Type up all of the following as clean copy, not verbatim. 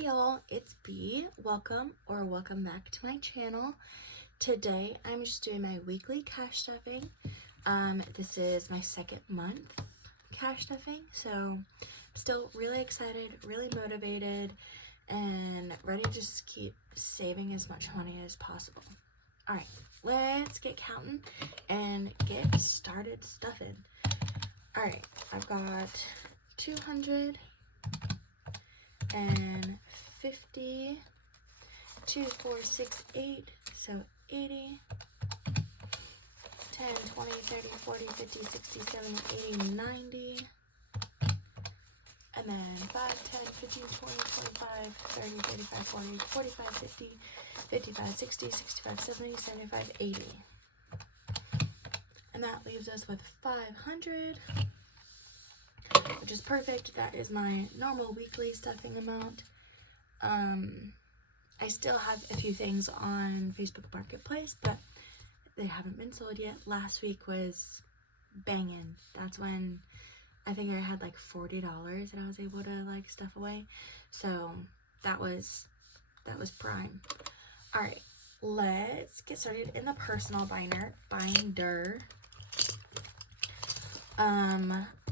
Hey y'all, it's B. Welcome back to my channel. Today I'm just doing my weekly cash stuffing. This is my second month cash stuffing, so I'm still really excited, really motivated, and ready to just keep saving as much money as possible. Alright, let's get counting and get started stuffing. Alright, I've got 250, 2, 4, 6, 8, so 80, 10, 20, 30, 40, 50, 60, 70, 80, 90, and then 5, 10, 15, 20, 25, 30, 35, 40, 45, 50, 55, 60, 65, 70, 75, 80. And that leaves us with 500, which is perfect. That is my normal weekly stuffing amount. I still have a few things on Facebook Marketplace, but they haven't been sold yet. Last week was banging. That's when I think I had like $40 that I was able to like stuff away. So that was prime. All right, let's get started in the personal binder.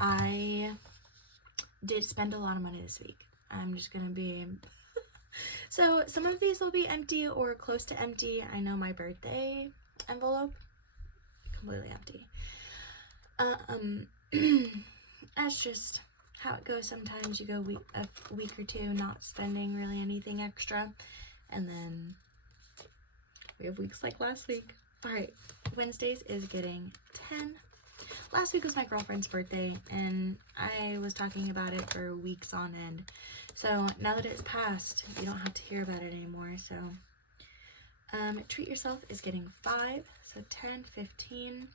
I did spend a lot of money this week. I'm just gonna be so some of these will be empty or close to empty. I know my birthday envelope completely empty. That's just how it goes. Sometimes you go a week or two not spending really anything extra, and then we have weeks like last week. All right, Wednesdays is getting 10. Last week was my girlfriend's birthday, and I was talking about it for weeks on end. So now that it's passed, you don't have to hear about it anymore. So Treat Yourself is getting 5. So 10, 15.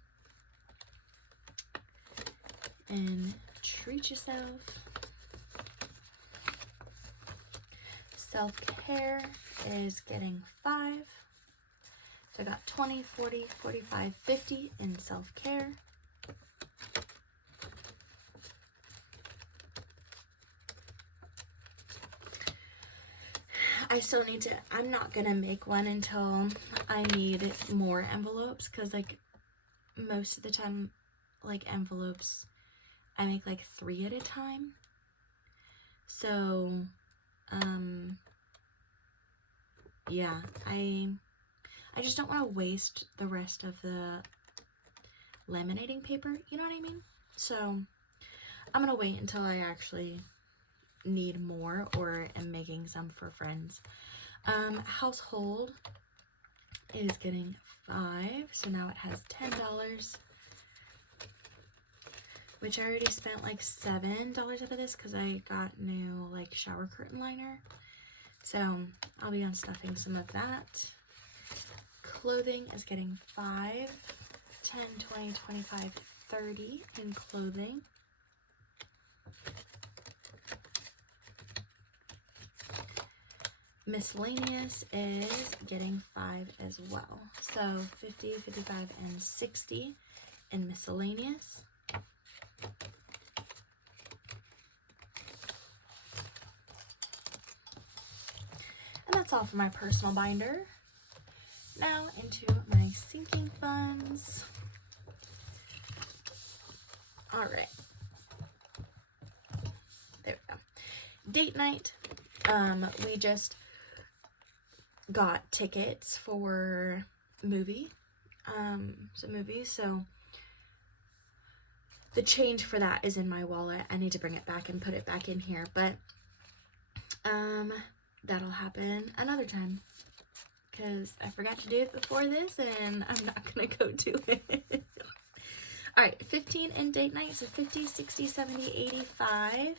And Treat Yourself. Self-Care is getting 5. So I got 20, 40, 45, 50 in self-care. I still need to, I'm not gonna make one until I need more envelopes, because like most of the time, like envelopes, I make like 3 at a time. So yeah, I just don't want to waste the rest of the laminating paper, you know what I mean? So I'm gonna wait until I actually need more or am making some for friends. Household is getting 5, so now it has $10, which I already spent like $7 out of this because I got new like shower curtain liner, so I'll be unstuffing some of that. Clothing is getting 5, 10, 20, 25, 30 in clothing. Miscellaneous is getting 5 as well. So 50, 55, and 60 in miscellaneous. And that's all for my personal binder. Now into my sinking funds. All right. There we go. Date night. We just got tickets for movies, so the change for that is in my wallet. I need to bring it back and put it back in here, but that'll happen another time because I forgot to do it before this and I'm not gonna go do it. All right, 15 in date night, so 50, 60, 70, 85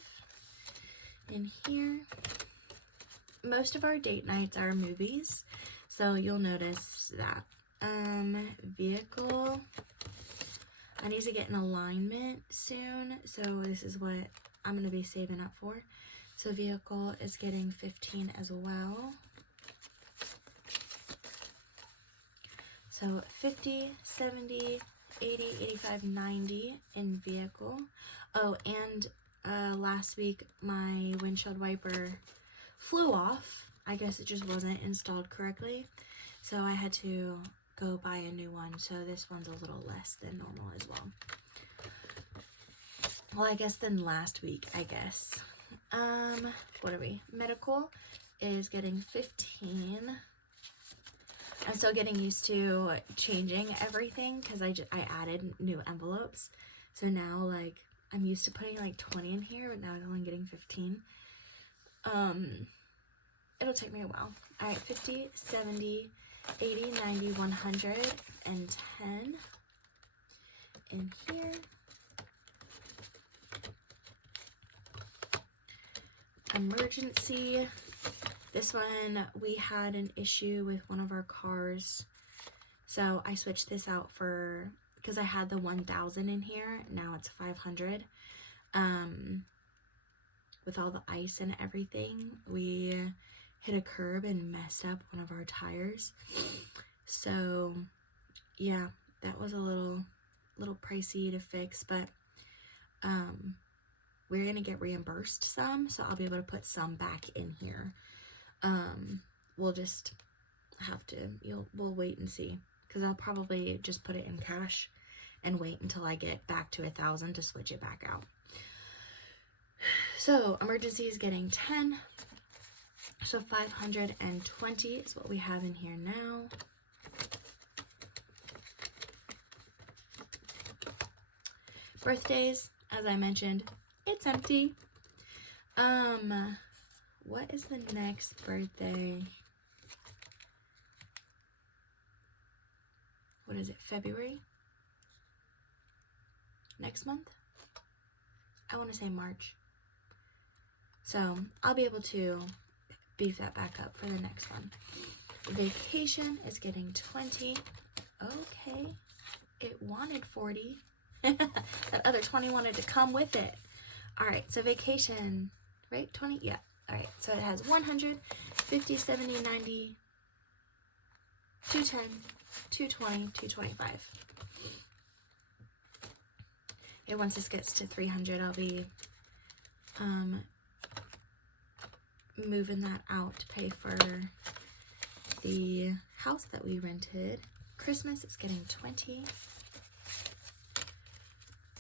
in here. Most of our date nights are movies, so you'll notice that. Vehicle, I need to get an alignment soon, so this is what I'm going to be saving up for. So vehicle is getting 15 as well. So 50, 70, 80, 85, 90 in vehicle. Oh, and last week my windshield wiper flew off. I guess it just wasn't installed correctly. So I had to go buy a new one. So this one's a little less than normal as well. Well, I guess than last week, I guess. What are we? Medical is getting 15. I'm still getting used to changing everything because I added new envelopes. So now, like, I'm used to putting like 20 in here, but now I'm only getting 15. It'll take me a while. All right, 50, 70, 80, 90, 110 in here. Emergency. This one, we had an issue with one of our cars. So I switched this out for, because I had the 1,000 in here. Now it's 500. With all the ice and everything, we hit a curb and messed up one of our tires. So yeah, that was a little pricey to fix, but we're gonna get reimbursed some, so I'll be able to put some back in here. We'll just have to, we'll wait and see, because I'll probably just put it in cash and wait until I get back to 1,000 to switch it back out. So emergency is getting 10. So 520 is what we have in here now. Birthdays, as I mentioned, it's empty. What is the next birthday? What is it, February? Next month? I want to say March. So I'll be able to beef that back up for the next one. Vacation is getting 20. Okay. It wanted 40. That other 20 wanted to come with it. All right, so vacation, right? 20? Yeah. All right, so it has 100, 50, 70, 90, 210, 220, 225. And once this gets to 300, I'll be moving that out to pay for the house that we rented. Christmas is getting 20.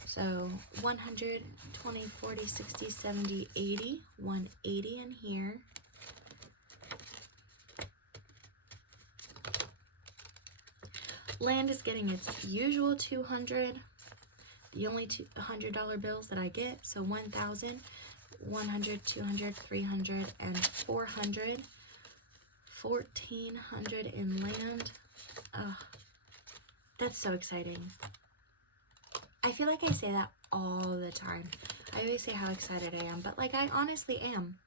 So 100, 20, 40, 60, 70, 80, 180 in here. Land is getting its usual 200. The only $100 bills that I get. So 1,000, 100, 200, 300, and 400. 1,400 in land. That's so exciting. I feel like I say that all the time. I always say how excited I am, but like I honestly am.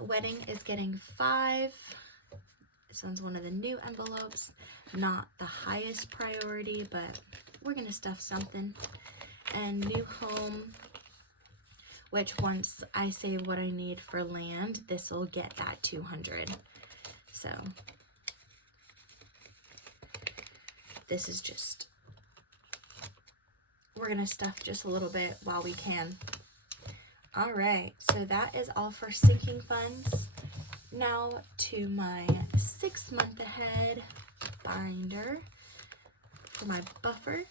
Wedding is getting 5. This one's one of the new envelopes. Not the highest priority, but we're gonna stuff something. And new home, which once I save what I need for land, this will get that 200. So this is just, we're gonna stuff just a little bit while we can. All right, so that is all for sinking funds. Now to my 6 month ahead binder for my buffer.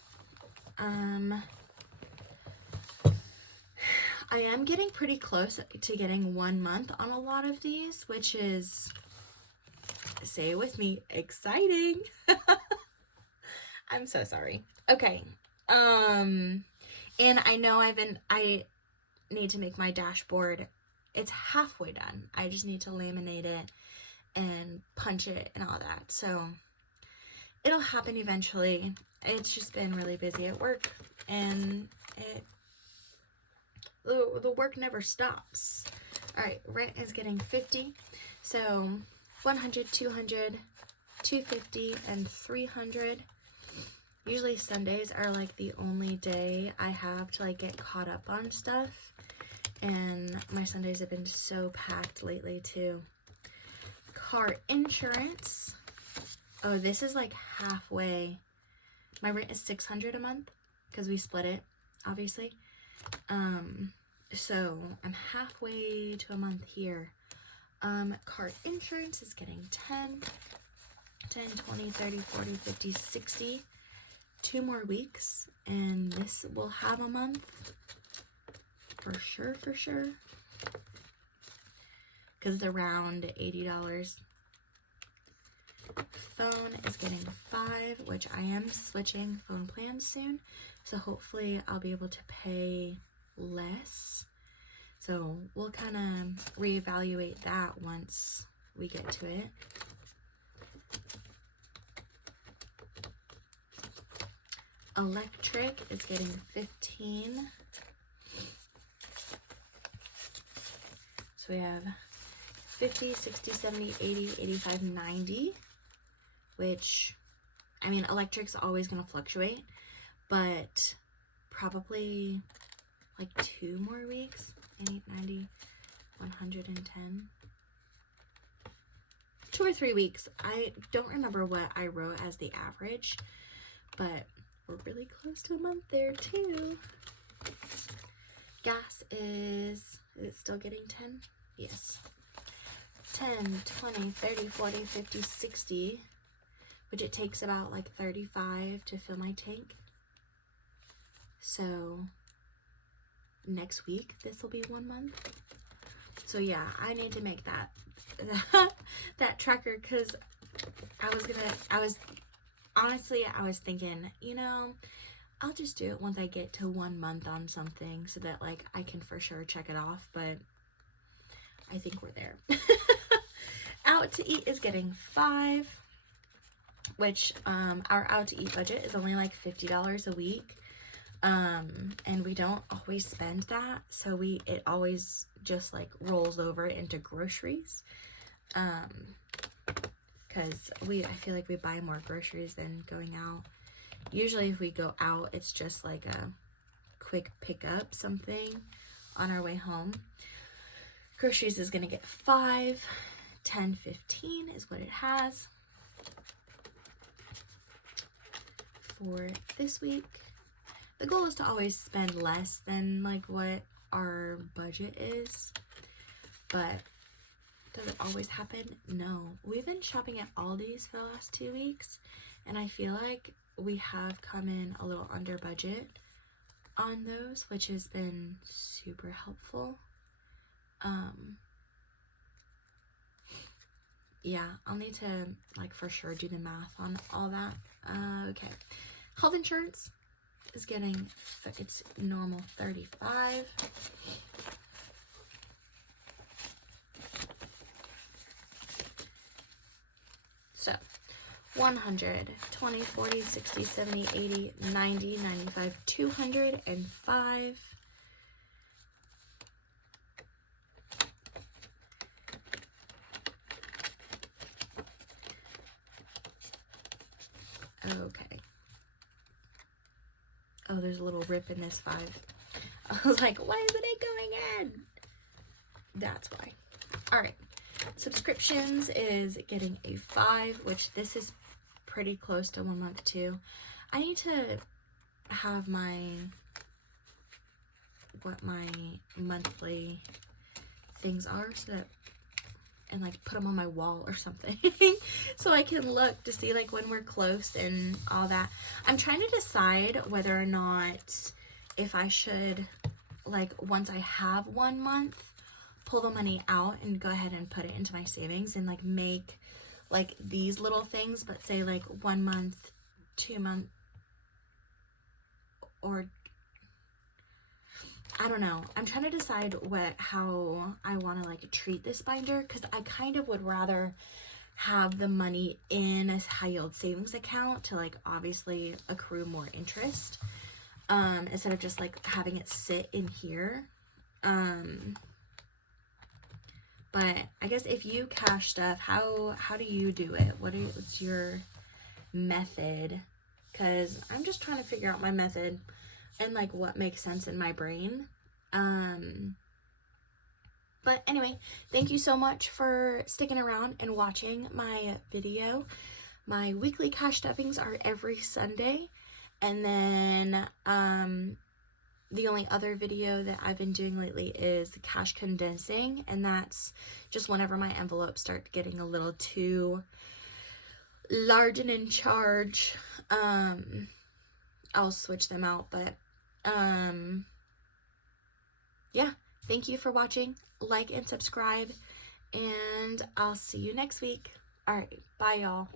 I am getting pretty close to getting 1 month on a lot of these, which is, say it with me, exciting. I'm so sorry. Okay. And I know I need to make my dashboard. It's halfway done. I just need to laminate it and punch it and all that. So it'll happen eventually. It's just been really busy at work, and the work never stops. All right, rent is getting 50. So 100, 200, 250, and 300. Usually Sundays are like the only day I have to like get caught up on stuff. And my Sundays have been so packed lately too. Car insurance. Oh, this is like halfway. My rent is $600 a month because we split it, obviously. So I'm halfway to a month here. Car insurance is getting 10, 20, 30, 40, 50, 60. 2 more weeks, and this will have a month for sure, because it's around $80. Phone is getting 5, which I am switching phone plans soon, so hopefully I'll be able to pay less. So we'll kind of reevaluate that once we get to it. Electric is getting 15. So we have 50, 60, 70, 80, 85, 90, which, I mean, electric's always going to fluctuate, but probably like 2 more weeks. 80, 90, 110. 2 or 3 weeks. I don't remember what I wrote as the average, but we're really close to a month there too. Gas is it still getting 10? Yes. 10, 20, 30, 40, 50, 60, which it takes about like 35 to fill my tank. So next week, this will be 1 month. So yeah, I need to make that tracker, because I was thinking, you know, I'll just do it once I get to 1 month on something so that like I can for sure check it off, but I think we're there. Out to eat is getting 5, which our out to eat budget is only like $50 a week. And we don't always spend that, so it always just like rolls over into groceries. Because I feel like we buy more groceries than going out. Usually if we go out, it's just like a quick pick up something on our way home. Groceries is gonna get 5. 10, 15 is what it has for this week. The goal is to always spend less than like what our budget is, but does it always happen? No. We've been shopping at Aldi's for the last 2 weeks, and I feel like we have come in a little under budget on those, which has been super helpful. Yeah, I'll need to like for sure do the math on all that. Okay. Health insurance is getting, it's normal 35. So 100, 20, 40, 60, 70, 80, 90, 95, 205. Okay. Oh, there's a little rip in this 5. I was like, why isn't it going in? That's why. All right. Subscriptions is getting a 5, which this is pretty close to 1 month too. I need to have what my monthly things are, so that, and like put them on my wall or something so I can look to see like when we're close and all that. I'm trying to decide whether or not if I should, like, once I have 1 month, pull the money out and go ahead and put it into my savings and like make like these little things, but say like 1 month, 2 month, or I don't know. I'm trying to decide how I want to like treat this binder, because I kind of would rather have the money in a high yield savings account to like obviously accrue more interest, instead of just like having it sit in here. But I guess if you cash stuff, how do you do it? What's your method? Because I'm just trying to figure out my method and like what makes sense in my brain. But anyway, thank you so much for sticking around and watching my video. My weekly cash stuffings are every Sunday, and then The only other video that I've been doing lately is cash condensing, and that's just whenever my envelopes start getting a little too large and in charge, I'll switch them out. But yeah, thank you for watching. Like and subscribe, and I'll see you next week. All right, bye y'all.